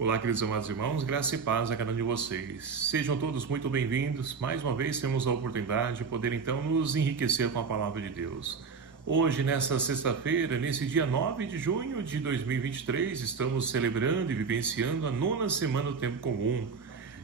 Olá, queridos amados irmãos, graça e paz a cada um de vocês. Sejam todos muito bem-vindos. Mais uma vez temos a oportunidade de poder então nos enriquecer com a palavra de Deus. Hoje, nessa sexta-feira, nesse dia 9 de junho de 2023, estamos celebrando e vivenciando a 9ª semana do Tempo Comum.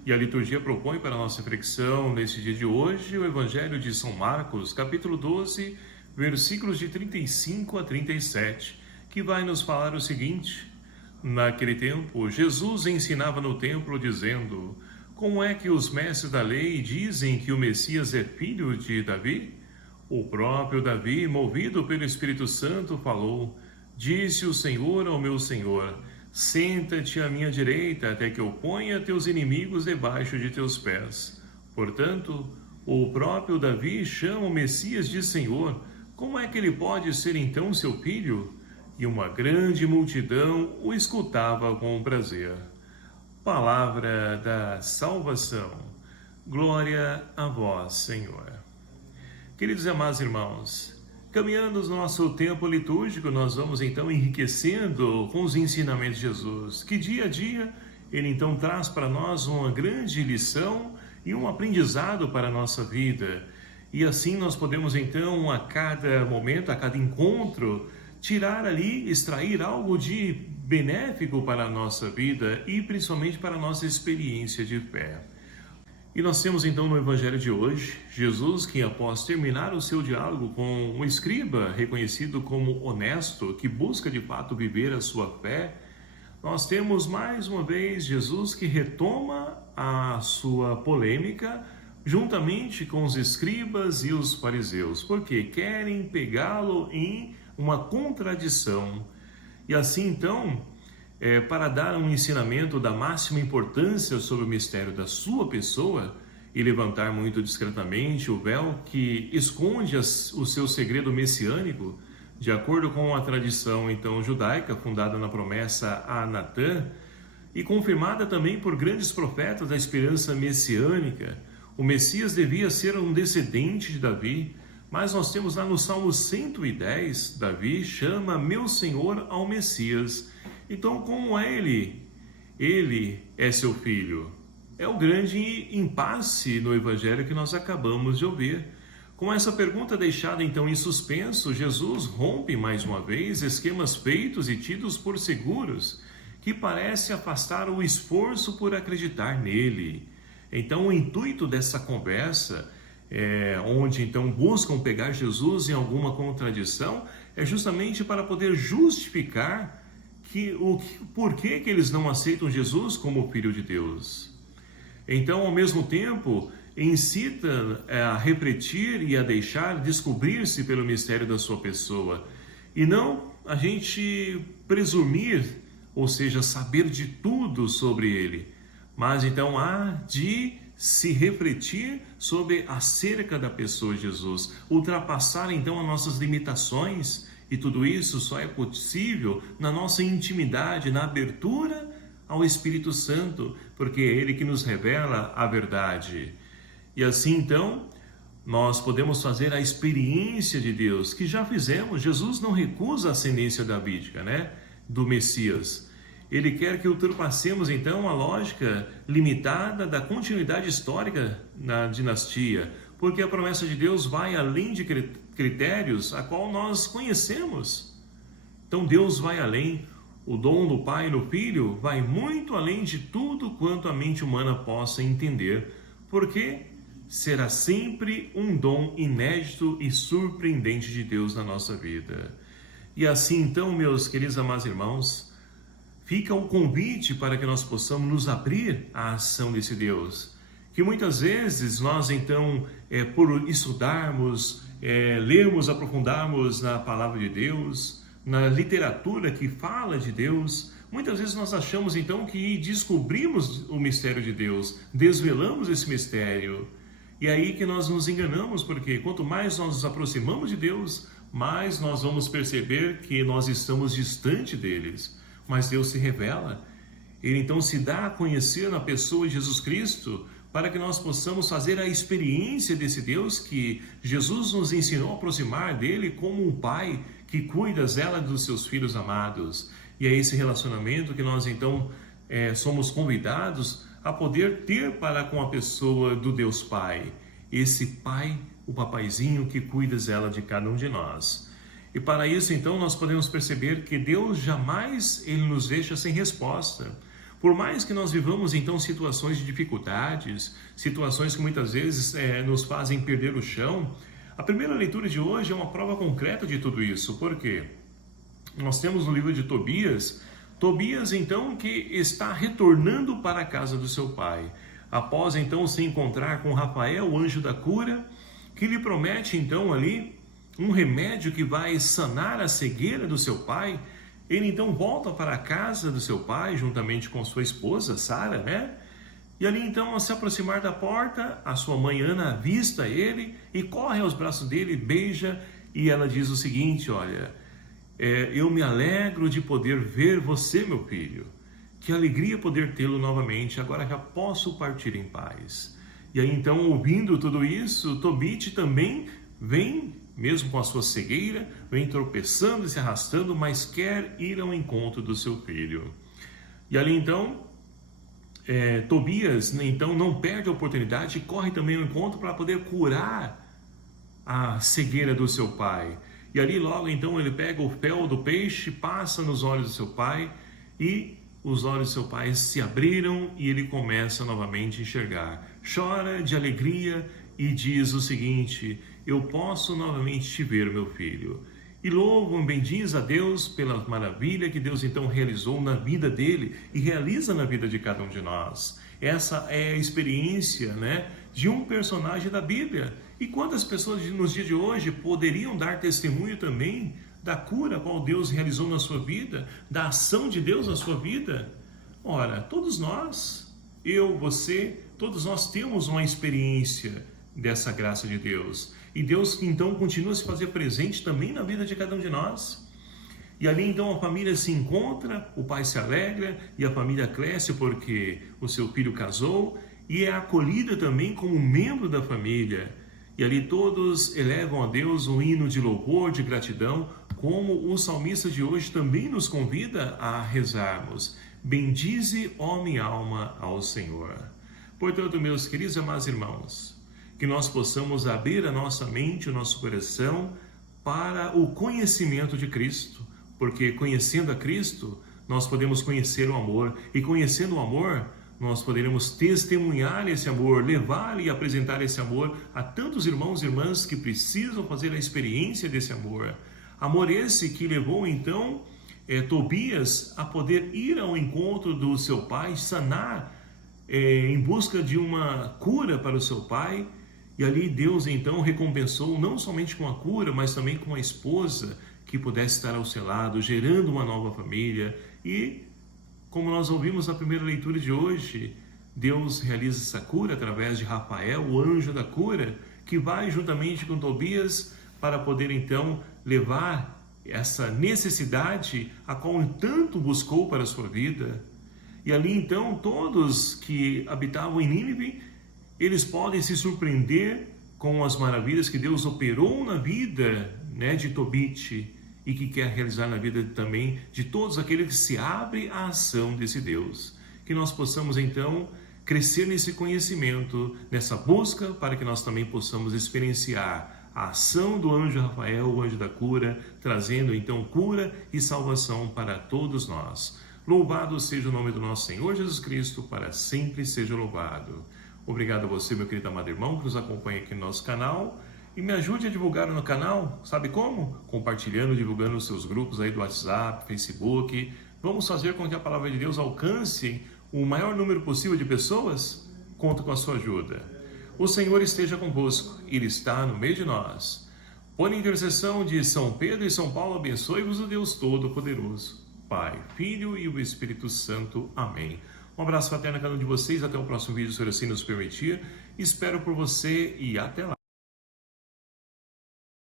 E a liturgia propõe para a nossa reflexão, nesse dia de hoje, o Evangelho de São Marcos, capítulo 12, versículos de 35 a 37, que vai nos falar o seguinte: naquele tempo, Jesus ensinava no templo dizendo: como é que os mestres da lei dizem que o Messias é filho de Davi? O próprio Davi, movido pelo Espírito Santo, falou: disse o Senhor ao meu Senhor: senta-te à minha direita até que eu ponha teus inimigos debaixo de teus pés. Portanto, o próprio Davi chama o Messias de Senhor. Como é que ele pode ser então seu filho? E uma grande multidão o escutava com prazer. Palavra da salvação. Glória a vós, Senhor. Queridos e amados irmãos, caminhando no nosso tempo litúrgico, nós vamos então enriquecendo com os ensinamentos de Jesus, que dia a dia ele então traz para nós uma grande lição e um aprendizado para a nossa vida. E assim nós podemos então a cada momento, a cada encontro, tirar ali, extrair algo de benéfico para a nossa vida e principalmente para a nossa experiência de fé. E nós temos então no Evangelho de hoje, Jesus que após terminar o seu diálogo com um escriba reconhecido como honesto, que busca de fato viver a sua fé, nós temos mais uma vez Jesus que retoma a sua polêmica juntamente com os escribas e os fariseus, porque querem pegá-lo em uma contradição. E assim então, para dar um ensinamento da máxima importância sobre o mistério da sua pessoa e levantar muito discretamente o véu que esconde o seu segredo messiânico, de acordo com a tradição então judaica fundada na promessa a Natã e confirmada também por grandes profetas da esperança messiânica, o Messias devia ser um descendente de Davi. Mas nós temos lá no Salmo 110, Davi chama meu Senhor ao Messias. Então, como é ele? Ele é seu filho. É o grande impasse no Evangelho que nós acabamos de ouvir. Com essa pergunta deixada então em suspenso, Jesus rompe mais uma vez esquemas feitos e tidos por seguros, que parece afastar o esforço por acreditar nele. Então, o intuito dessa conversa onde então buscam pegar Jesus em alguma contradição, é justamente para poder justificar por que eles não aceitam Jesus como Filho de Deus. Então, ao mesmo tempo, incita a refletir e a deixar descobrir-se pelo mistério da sua pessoa, e não a gente presumir, ou seja, saber de tudo sobre ele, mas então há de se refletir sobre acerca da pessoa de Jesus, ultrapassar então as nossas limitações, e tudo isso só é possível na nossa intimidade, na abertura ao Espírito Santo, porque é Ele que nos revela a verdade. E assim então, nós podemos fazer a experiência de Deus, que já fizemos. Jesus não recusa a ascendência davídica, do Messias. Ele quer que ultrapassemos então a lógica limitada da continuidade histórica na dinastia, porque a promessa de Deus vai além de critérios a qual nós conhecemos. Então Deus vai além, o dom do Pai no Filho vai muito além de tudo quanto a mente humana possa entender, porque será sempre um dom inédito e surpreendente de Deus na nossa vida. E assim então, meus queridos amados irmãos, fica o convite para que nós possamos nos abrir à ação desse Deus, que muitas vezes nós então, por estudarmos, lermos, aprofundarmos na palavra de Deus, na literatura que fala de Deus, muitas vezes nós achamos então que descobrimos o mistério de Deus, desvelamos esse mistério, e aí que nós nos enganamos, porque quanto mais nós nos aproximamos de Deus, mais nós vamos perceber que nós estamos distante deles. Mas Deus se revela, Ele então se dá a conhecer na pessoa de Jesus Cristo, para que nós possamos fazer a experiência desse Deus que Jesus nos ensinou a aproximar dele como um pai que cuida, zela dos seus filhos amados. E é esse relacionamento que nós então somos convidados a poder ter para com a pessoa do Deus Pai, esse Pai, o papaizinho que cuida zela de cada um de nós. E para isso, então, nós podemos perceber que Deus jamais ele nos deixa sem resposta. Por mais que nós vivamos, então, situações de dificuldades, situações que muitas vezes nos fazem perder o chão, a primeira leitura de hoje é uma prova concreta de tudo isso. Por quê? Nós temos no livro de Tobias, então, que está retornando para a casa do seu pai. Após, então, se encontrar com Rafael, o anjo da cura, que lhe promete, então, ali, um remédio que vai sanar a cegueira do seu pai. Ele, então, volta para a casa do seu pai, juntamente com sua esposa, Sara, né? E ali, então, ao se aproximar da porta, a sua mãe Ana avista ele e corre aos braços dele, beija, e ela diz o seguinte, olha, eu me alegro de poder ver você, meu filho. Que alegria poder tê-lo novamente, agora já posso partir em paz. E aí, então, ouvindo tudo isso, Tobit também vem, mesmo com a sua cegueira, vem tropeçando e se arrastando, mas quer ir ao encontro do seu filho. E ali, então, Tobias, então, não perde a oportunidade e corre também ao encontro para poder curar a cegueira do seu pai. E ali, logo, então, ele pega o fel do peixe, passa nos olhos do seu pai e os olhos do seu pai se abriram e ele começa novamente a enxergar. Chora de alegria e diz o seguinte, eu posso novamente te ver, meu filho. E louvam, bendiz a Deus pela maravilha que Deus então realizou na vida dele e realiza na vida de cada um de nós. Essa é a experiência, né, de um personagem da Bíblia. E quantas pessoas nos dias de hoje poderiam dar testemunho também da cura qual Deus realizou na sua vida, da ação de Deus na sua vida? Ora, todos nós, eu, você, todos nós temos uma experiência dessa graça de Deus. E Deus, então, continua a se fazer presente também na vida de cada um de nós. E ali, então, a família se encontra, o pai se alegra e a família cresce porque o seu filho casou e é acolhida também como membro da família. E ali todos elevam a Deus um hino de louvor, de gratidão, como o salmista de hoje também nos convida a rezarmos. Bendize, ó minha alma, ao Senhor. Portanto, meus queridos e amados irmãos, que nós possamos abrir a nossa mente, o nosso coração para o conhecimento de Cristo, porque conhecendo a Cristo, nós podemos conhecer o amor, e conhecendo o amor, nós poderemos testemunhar esse amor, levar e apresentar esse amor a tantos irmãos e irmãs que precisam fazer a experiência desse amor. Amor esse que levou então Tobias a poder ir ao encontro do seu pai, sanar em busca de uma cura para o seu pai. E ali Deus então recompensou não somente com a cura, mas também com a esposa que pudesse estar ao seu lado, gerando uma nova família. E como nós ouvimos na primeira leitura de hoje, Deus realiza essa cura através de Rafael, o anjo da cura, que vai juntamente com Tobias para poder então levar essa necessidade a qual tanto buscou para a sua vida. E ali então todos que habitavam em Nínive, eles podem se surpreender com as maravilhas que Deus operou na vida, né, de Tobit, e que quer realizar na vida também de todos aqueles que se abrem à ação desse Deus. Que nós possamos então crescer nesse conhecimento, nessa busca, para que nós também possamos experienciar a ação do anjo Rafael, o anjo da cura, trazendo então cura e salvação para todos nós. Louvado seja o nome do nosso Senhor Jesus Cristo, para sempre seja louvado. Obrigado a você, meu querido amado irmão, que nos acompanha aqui no nosso canal. E me ajude a divulgar no canal, sabe como? Compartilhando, divulgando nos seus grupos aí do WhatsApp, Facebook. Vamos fazer com que a palavra de Deus alcance o maior número possível de pessoas? Conto com a sua ajuda. O Senhor esteja convosco, Ele está no meio de nós. Por intercessão de São Pedro e São Paulo, abençoe-vos o Deus Todo-Poderoso, Pai, Filho e o Espírito Santo. Amém. Um abraço fraterno a cada um de vocês. Até o próximo vídeo, se assim nos permitir. Espero por você e até lá.